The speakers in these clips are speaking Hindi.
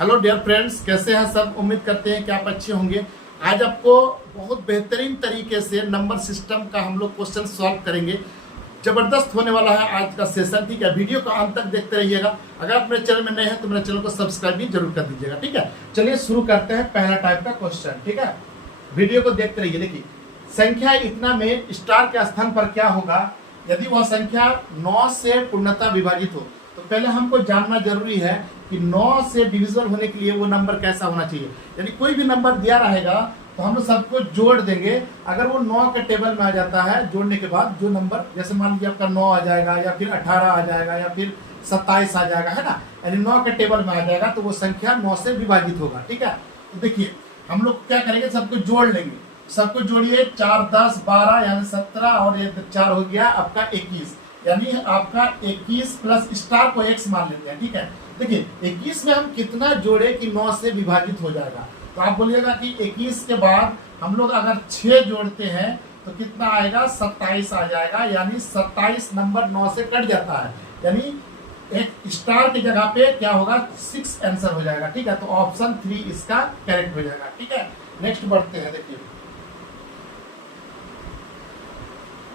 हेलो डियर फ्रेंड्स, कैसे हैं सब। उम्मीद करते हैं कि आप अच्छे होंगे। आज आपको बहुत बेहतरीन तरीके से नंबर सिस्टम का हम लोग क्वेश्चन सॉल्व करेंगे। जबरदस्त होने वाला है आज का सेशन, ठीक है। वीडियो को अंत तक देखते रहिएगा। अगर आप मेरे चैनल में नए हैं तो मेरे चैनल को सब्सक्राइब भी जरूर कर दीजिएगा, ठीक है। चलिए शुरू करते हैं पहला टाइप का क्वेश्चन, ठीक है। वीडियो को देखते रहिए। देखिए, संख्या इतना में स्टार के स्थान पर क्या होगा यदि वह संख्या 9 से पूर्णतः विभाजित हो। तो पहले हमको जानना जरूरी है कि 9 से डिविजिबल होने के लिए वो नंबर कैसा होना चाहिए। यदि कोई भी नंबर दिया रहेगा तो हम सबको जोड़ देंगे। अगर वो 9 के टेबल में आ जाता है, जोड़ने के बाद जो नंबर, जैसे मान लीजिए आपका 9 आ जाएगा या फिर 18 आ जाएगा या फिर 27 आ जाएगा, है ना। यानी 9 के टेबल में आ जाएगा तो वो संख्या 9 से विभाजित होगा, ठीक है। तो देखिए हम लोग क्या करेंगे, सबको जोड़ लेंगे। सबको जोड़िए, 4 10 12 यानी 17 और ये 4 हो गया आपका 21, यानी आपका 21 प्लस स्टार को x मान लेते हैं, ठीक है। देखिए 21 में हम कितना जोड़े कि 9 से विभाजित हो जाएगा। तो आप बोलिएगा कि 21 के बाद हम लोग अगर 6 जोड़ते हैं तो कितना आएगा, 27 आ जाएगा। यानी 27 नंबर 9 से कट जाता है, यानी एक स्टार की जगह पे क्या होगा, 6 आंसर हो जाएगा, ठीक है। तो ऑप्शन 3 इसका करेक्ट हो जाएगा, ठीक है। नेक्स्ट बढ़ते हैं। देखिए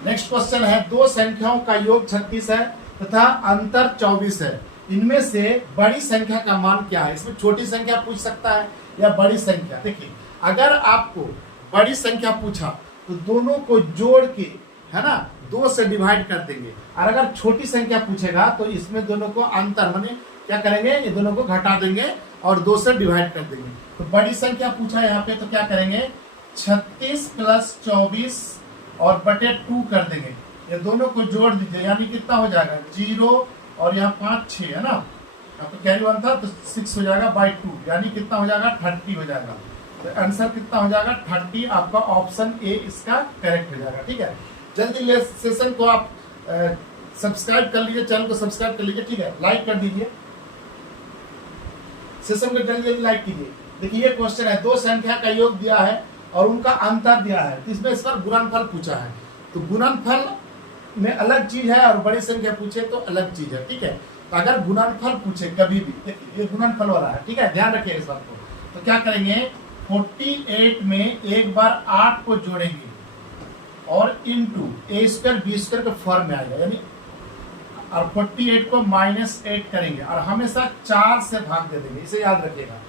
नेक्स्ट क्वेश्चन है, दो संख्याओं का योग 36 है तथा अंतर 24 है। इनमें से बड़ी संख्या का मान क्या है। इसमें छोटी संख्या पूछ सकता है या बड़ी संख्या। देखिए अगर आपको बड़ी संख्या पूछा तो दोनों को जोड़ के, है ना, 2 से डिवाइड कर देंगे। और अगर छोटी संख्या पूछेगा तो इसमें दोनों को अंतर माने क्या करेंगे, ये दोनों को घटा देंगे और 2 से डिवाइड कर देंगे। तो बड़ी संख्या पूछा यहाँ पे तो क्या करेंगे, 36 प्लस 24 और बटे 2 कर देंगे। ये दोनों को जोड़ दीजिए, यानी कितना हो जाएगा, 0 और यहाँ 5 6, है ना। आपको कैरी 1 था तो 6 हो जाएगा बाई 2, यानी कितना हो जाएगा, 30 हो जाएगा। तो आंसर कितना हो जाएगा, 30। आपका ऑप्शन ए इसका करेक्ट हो जाएगा, ठीक है। जल्दी सेशन को आप सब्सक्राइब कर लीजिए, चैनल को सब्सक्राइब कर लीजिए, ठीक है। लाइक कर दीजिए, सेशन को जल्दी जल्दी लाइक कीजिए। देखिए ये क्वेश्चन है, दो संख्या का योग दिया है और उनका अंतर दिया है। तो इसमें इस पर गुणनफल पूछा है। तो गुणनफल में अलग चीज है और बड़ी संख्या पूछे तो अलग चीज है, ठीक है। तो अगर गुणनफल पूछे कभी भी, देखिए ये गुणनफल वाला है, ठीक है, ध्यान रखिए इस बात को। तो क्या करेंगे, 48 में एक बार 8 को जोड़ेंगे और into a square b square के फॉर्म में आएगा, यानी और 48 को -8 करेंगे और हमेशा 4 से भाग दे देंगे, इसे याद रखिएगा।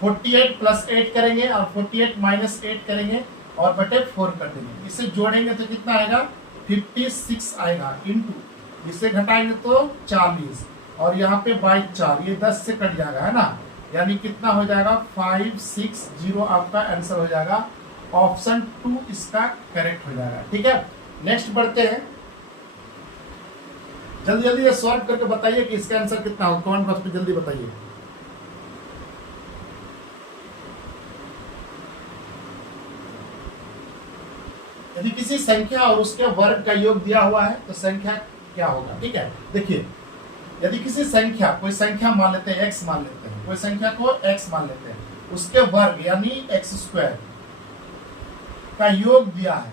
48 प्लस 8 करेंगे और 48 माइनस 8 करेंगे और बटे 4 कर देंगे। इसे जोड़ेंगे तो कितना आएगा, 56 आएगा, इंटू इसे घटाएंगे तो 40 और यहाँ पे बाई 4, ये 10 से कट जाएगा, है ना। यानी कितना हो जाएगा, 560 आपका आंसर हो जाएगा। ऑप्शन 2 इसका करेक्ट हो जाएगा, ठीक है। नेक्स्ट बढ़ते हैं। जल्दी जल्दी ये सॉल्व करके बताइए कि इसका आंसर कितना हो। कमेंट बॉक्स में जल्दी बताइए। यदि किसी संख्या और उसके वर्ग का योग दिया हुआ है तो संख्या क्या होगा, ठीक है। देखिए यदि किसी संख्या, कोई संख्या मान लेते हैं, x मान लेते हैं, कोई संख्या को x मान लेते हैं, उसके वर्ग यानी x स्क्वायर का योग दिया है,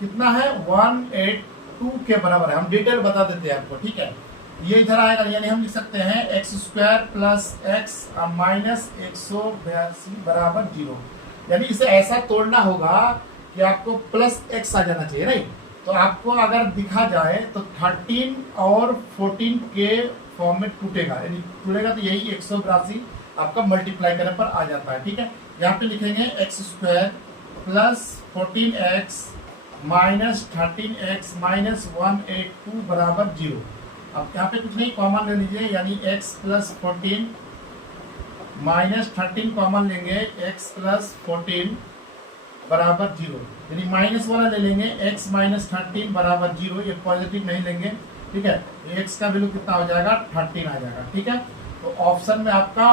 कितना है, 182 के बराबर है। हम डिटेल बता देते हैं आपको, ठीक है। ये इधर आएगा, यानी हम लिख सकते हैं x square plus x minus 182 बराबर 0। यानी इसे ऐसा तोड़ना होगा कि आपको प्लस x आ जाना चाहिए, नहीं तो आपको अगर दिखा जाए तो 13 और 14 के फॉर्म में टूटेगा, यानी टूटेगा तो यही 182 आपका मल्टीप्लाई करने पर आ जाता है, ठीक है। यहाँ पे लिखेंगे x square plus 14x minus 13x minus 182 बराबर 0। अब यहाँ पे कुछ नहीं, कॉमन ले लीजिए, यानी x प्लस 14 माइनस 13 कॉमन लेंगे, x प्लस 14 बराबर 0, यानी माइनस वाला ले लेंगे, x माइनस 13 बराबर 0। ये पॉजिटिव नहीं लेंगे, ठीक है। x का वैल्यू कितना हो जाएगा, 13 आ जाएगा, ठीक है। तो ऑप्शन में आपका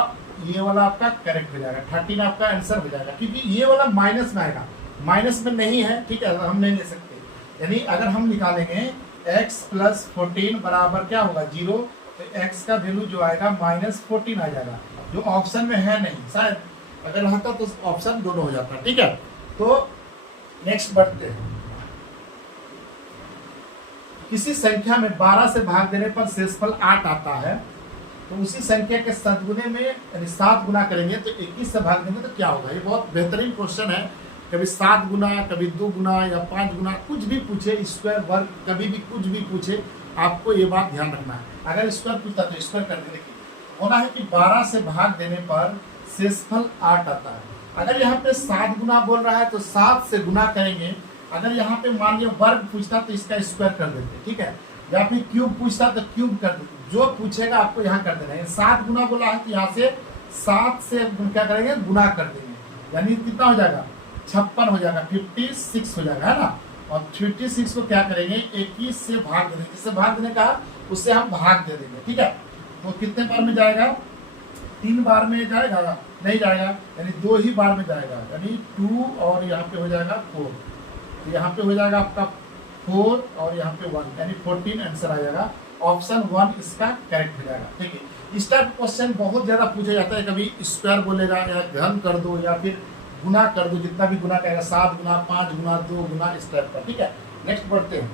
ये वाला आपका करेक्ट हो जाएगा, 13 आपका आंसर हो जाएगा। क्योंकि ये वाला माइनस में आएगा, माइनस में नहीं है, ठीक है, हम नहीं ले सकते। यानी अगर हम निकालेंगे x प्लस 14 बराबर क्या होगा, 0, तो x का वैल्यू जो आएगा -14 आ जाएगा, जो ऑप्शन में है नहीं। शायद अगर रहता तो ऑप्शन दोनों हो जाता, ठीक है। तो नेक्स्ट बढ़ते हैं। किसी संख्या में 12 से भाग देने पर शेषफल 8 आता है तो उसी संख्या के सदगुने में यानी 7 गुना करेंगे तो 21 से भाग देंगे तो क्या होगा। ये बहुत बेहतरीन क्वेश्चन है। कभी 7 गुना, कभी 2 गुना या 5 गुना, कुछ भी पूछे, स्क्वायर वर्ग कभी भी कुछ भी पूछे, आपको ये बात ध्यान रखना है। अगर स्क्वायर पूछता तो स्क्वायर कर देने की होना है कि 12 से भाग देने पर शेषफल 8 आता है। अगर यहाँ पे 7 गुना बोल रहा है तो 7 से गुना करेंगे। अगर यहाँ पे मान लिया वर्ग पूछता तो इसका स्क्वायर कर देते, ठीक है, या फिर क्यूब पूछता तो क्यूब कर देते। जो पूछेगा आपको यहाँ कर देना है। 7 गुना बोला है तो यहाँ से 7 से क्या करेंगे, गुना कर देंगे, यानी कितना हो जाएगा, 56 हो जाएगा, 56 हो जाएगा, है ना। और 56 को क्या करेंगे, 21 से भाग देंगे। जिससे भाग देने का उससे हम भाग दे देंगे, ठीक है। तो कितने बार में जाएगा, 3 बार में जाएगा, नहीं जाएगा, यानी 2 ही बार में जाएगा, यानी 2 और यहाँ पे हो जाएगा 4। तो यहाँ पे हो जाएगा आपका 4 और यहाँ पे 1, यानी 14 आंसर आ जाएगा। ऑप्शन 1 इसका करेक्ट हो जाएगा, ठीक है। इस टाइप क्वेश्चन बहुत ज्यादा पूछा जाता है। कभी स्क्वायर बोलेगा या घन कर दो या फिर गुना कर दो, जितना भी गुना करेगा, 7 गुना, 5 गुना, 2 गुना, इस टाइप का, ठीक है। नेक्स्ट बढ़ते हैं।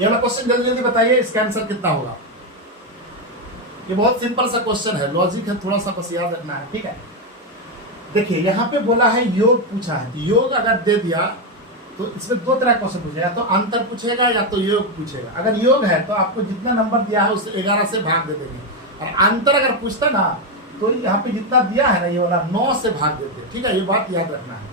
ये वाला क्वेश्चन जल्दी जल्दी बताइए, इसका आंसर कितना होगा। ये बहुत सिंपल सा क्वेश्चन है, लॉजिक है, थोड़ा सा बस याद रखना है, ठीक है। देखिए यहाँ पे बोला है योग पूछा है। योग अगर दे दिया तो इसमें 2 तरह का क्वेश्चन पूछेगा, या तो अंतर पूछेगा या तो योग पूछेगा। अगर योग है तो आपको जितना नंबर दिया है उससे 11 से भाग दे देंगे, और अंतर अगर पूछता ना तो यहाँ पे जितना दिया है ना ये वाला 9 से भाग देते, ठीक है। ये बात याद रखना है।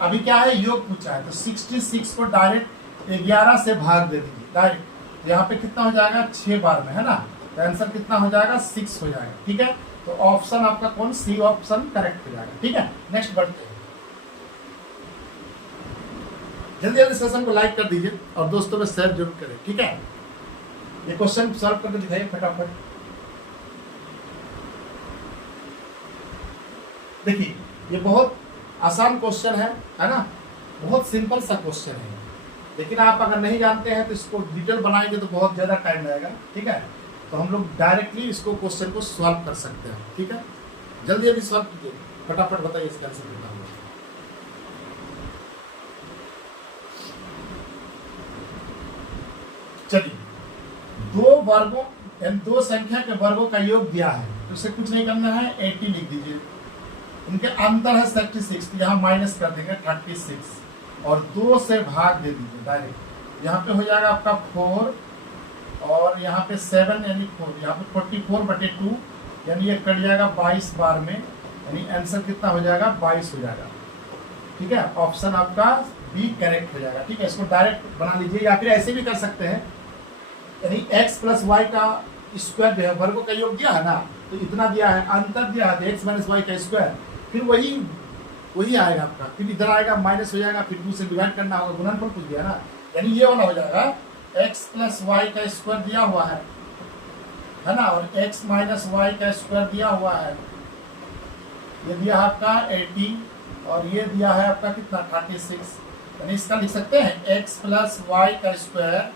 अभी क्या है, योग पूछा है तो 66 को डायरेक्ट 11 से भाग दे दीजिए डायरेक्ट। यहाँ पे कितना हो जाएगा, 6 बार में, है ना। तो आंसर कितना हो जाएगा, 6 हो जाएगा, ठीक है। तो ऑप्शन आपका कौन, सी ऑप्शन करेक्ट हो जाएगा, ठीक है। नेक्स्ट बढ़ते हैं। जल्दी जल्दी सेशन को लाइक कर दीजिए और दोस्तों में शेयर जरूर करें, ठीक है। ये क्वेश्चन सॉल्व करके दिखाइए फटाफट। देखिए ये बहुत आसान क्वेश्चन है ना, बहुत सिंपल सा क्वेश्चन है। लेकिन आप अगर नहीं जानते हैं तो इसको डिटेल बनाएंगे तो बहुत ज़्यादा टाइम लगेगा, ठीक है। तो हम लोग डायरेक्टली इसको क्वेश्चन को सॉल्व कर सकते हैं, ठीक है। जल्दी जल्दी सॉल्व कीजिए, फटाफट बताइए इसका आंसर कितना होगा। चलिए, 2 वर्गों यानी 2 संख्या के वर्गों का योग दिया है तो उसे कुछ नहीं करना है, 80 लिख दीजिए। उनके अंतर है 36, तो यहाँ माइनस कर देंगे 36 और 2 से भाग दे दीजिए डायरेक्ट। यहाँ पे हो जाएगा आपका 4 और यहाँ पे 7 यानी 4, यहाँ पे 44/2 यानी ये कट जाएगा 22 बार में, यानी आंसर कितना हो जाएगा, 22 हो जाएगा, ठीक है। ऑप्शन आपका बी करेक्ट हो जाएगा, ठीक है। इसको डायरेक्ट बना लीजिए या फिर ऐसे भी कर सकते हैं, यानी x प्लस वाई का स्क्वायर जो है, वर्गों का योग दिया है ना, तो इतना दिया है, अंतर दिया है तो x माइनस वाई का स्क्वायर, फिर वही आएगा आपका, फिर इधर आएगा माइनस हो जाएगा, फिर 2 से डिवाइड करना होगा, गुणनफल कुछ दिया ना, यानी ये वाला हो जाएगा x प्लस वाई का स्क्वायर दिया हुआ है ना, और x माइनस वाई का स्क्वायर दिया हुआ है, ये दिया आपका 80 और ये दिया है आपका कितना 36, यानी इसका लिख सकते हैं x प्लस वाई का स्क्वायर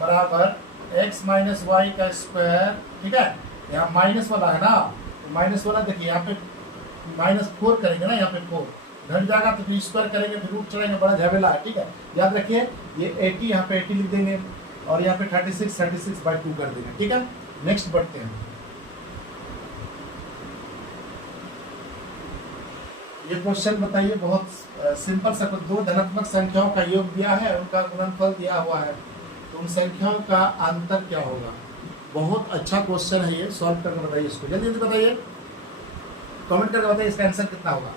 बराबर x माइनस वाई का स्क्वायर, ठीक है। यहाँ माइनस वाला है ना, तो माइनस वाला देखिए यहाँ पे -4 करेंगे ना, यहाँ पे 4 घट जाएगा तो फिर स्क्वायर करेंगे, फिर रूट चढ़ेंगे, बड़ा झमेला है, ठीक है। याद रखिए ये 80 यहाँ पे 80 लिख देंगे और यहाँ पे 36/2 कर देंगे, ठीक है। नेक्स्ट बढ़ते हैं। ये क्वेश्चन बताइए, बहुत सिंपल सा, 2 धनात्मक संख्याओं का योग दिया है, उनका गुणनफल दिया हुआ है, तो उन संख्याओं का अंतर क्या होगा। बहुत अच्छा क्वेश्चन है ये, सॉल्व करके बताइए इसको, जल्दी जल्दी बताइए, कमेंट करके बताइए इसका आंसर कितना होगा।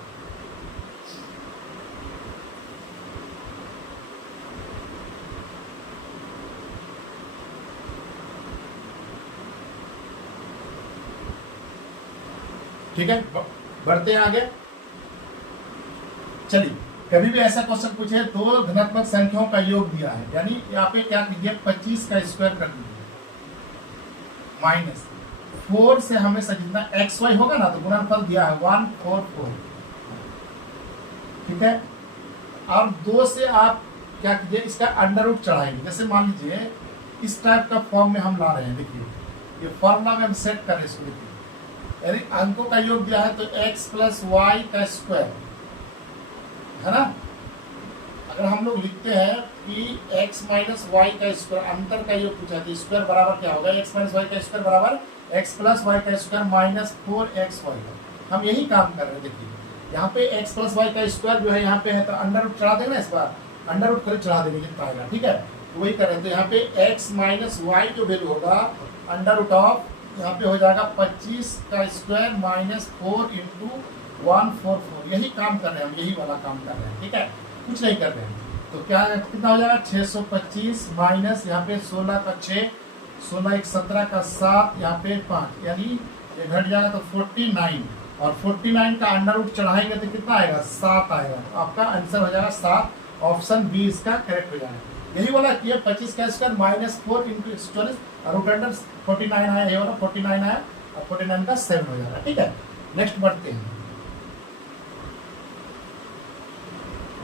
ठीक है, बढ़ते हैं आगे। चलिए, कभी भी ऐसा क्वेश्चन पूछे 2 धनात्मक संख्याओं का योग दिया है, यानी यहाँ पे क्या कीजिए, 25 का स्क्वायर कर दीजिए, माइनस 4 से हमेशा जितना एक्स वाई होगा ना, तो गुणनफल दिया है 144, ठीक है। अब 2 से आप क्या कीजिए, इसका अंडर रूट चढ़ाएंगे। जैसे मान लीजिए इस टाइप का फॉर्म में हम ला रहे हैं, देखिए ये फॉर्मूला में हम सेट कर रहे हैं इसको, देखिए यानी अंकों का योग दिया है तो x प्लस वाई का स्क्वायर, है ना। अगर हम लोग लिखते हैं कि x माइनस वाई का स्क्वायर अंतर का योग पूछा तो स्क्वायर बराबर क्या होगा, x माइनस वाई का स्क्वायर बराबर x प्लस वाई का स्क्वायर माइनस 4xy। हम यही काम कर रहे हैं। देखिए यहाँ पे x प्लस वाई का स्क्वायर जो है यहाँ पे है तो अंडर रूट चढ़ा देंगे ना, इस बार अंडर रूट कर चढ़ा देंगे जितना आएगा, ठीक है। तो वही कर रहे हैं। तो यहाँ पे x माइनस वाई जो वैल्यू होगा अंडर रूट ऑफ यहाँ पे हो जाएगा 25 का स्क्वायर माइनस 4 इंटू 144। यही काम कर रहे हैं हम, यही वाला काम कर रहे हैं, ठीक है, कुछ नहीं कर रहे हैं। तो क्या कितना हो जाएगा 625 माइनस यहाँ पे 16 का 6, 16 एक 17 का 7, यहाँ पे 5, यानी ये घट जाएगा तो 49, और 49 का अंडर रूट चढ़ाएंगे तो कितना आएगा 7 आएगा। तो आपका आंसर हो जाएगा 7, ऑप्शन बी इसका करेक्ट हो जाएगा। यही वाला किया 25 का square minus 4 into 44, root under 49 आया, ये वाला 49 आया, और 49 का 7 हो जाएगा, ठीक है। नेक्स्ट बढ़ते हैं।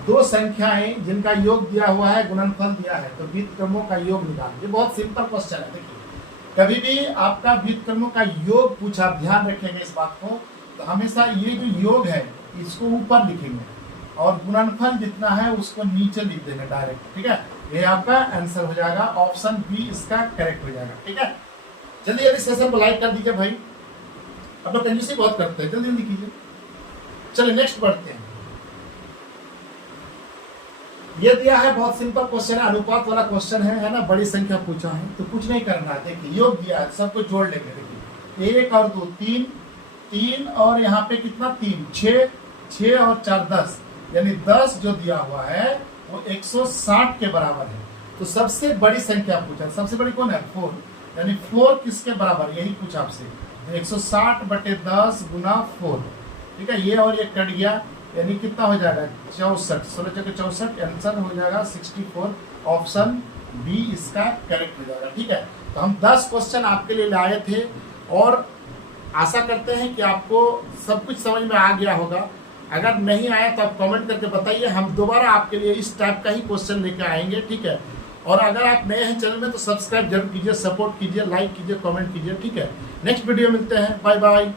दो संख्याएं जिनका योग दिया हुआ है, गुणनफल दिया है, तो व्युत्क्रमों का योग निकालिए। ये बहुत सिंपल क्वेश्चन है। देखिए कभी भी आपका व्युत्क्रमों का योग पूछा, ध्यान रखेंगे इस बात को, तो हमेशा ये जो योग है इसको ऊपर लिखेंगे और गुणनफल जितना है उसको नीचे लिख देंगे डायरेक्ट, ठीक है। ये आपका आंसर हो जाएगा, ऑप्शन बी इसका करेक्ट हो जाएगा, ठीक है। जल्दी जल्दी सेशन को लाइक कर दीजिए भाई, अब लोग कंजूसी बहुत करते हैं, जल्दी जल्दी कीजिए। चलिए नेक्स्ट बढ़ते हैं। ये दिया है, बहुत सिंपल क्वेश्चन है, अनुपात वाला क्वेश्चन है ना, बड़ी संख्या पूछा है तो कुछ नहीं करना है। देखिए योग दिया है, सबको जोड़ लेंगे। देखिए 1 और 2 3, 3 और यहाँ पे कितना 3, 6, 6 और 4 10, यानी 10 जो दिया हुआ है वो 160 के बराबर है। तो सबसे बड़ी संख्या पूछा, सबसे बड़ी कौन है 4, यानी 4 किसके बराबर, यही पूछा आपसे। 160/10 गुना 4, ठीक है। ये और ये कट गया, यानी कितना हो जाएगा 64, 16 के 64, आंसर हो जाएगा 64, ऑप्शन बी इसका करेक्ट हो जाएगा, ठीक है। तो हम 10 क्वेश्चन आपके लिए लाए थे और आशा करते हैं कि आपको सब कुछ समझ में आ गया होगा। अगर नहीं आया तो आप कमेंट करके बताइए, हम दोबारा आपके लिए इस टाइप का ही क्वेश्चन लेकर आएंगे, ठीक है। और अगर आप नए हैं चैनल में तो सब्सक्राइब जरूर कीजिए, सपोर्ट कीजिए, लाइक कीजिए, कमेंट कीजिए, ठीक है। नेक्स्ट वीडियो मिलते हैं, बाय बाय।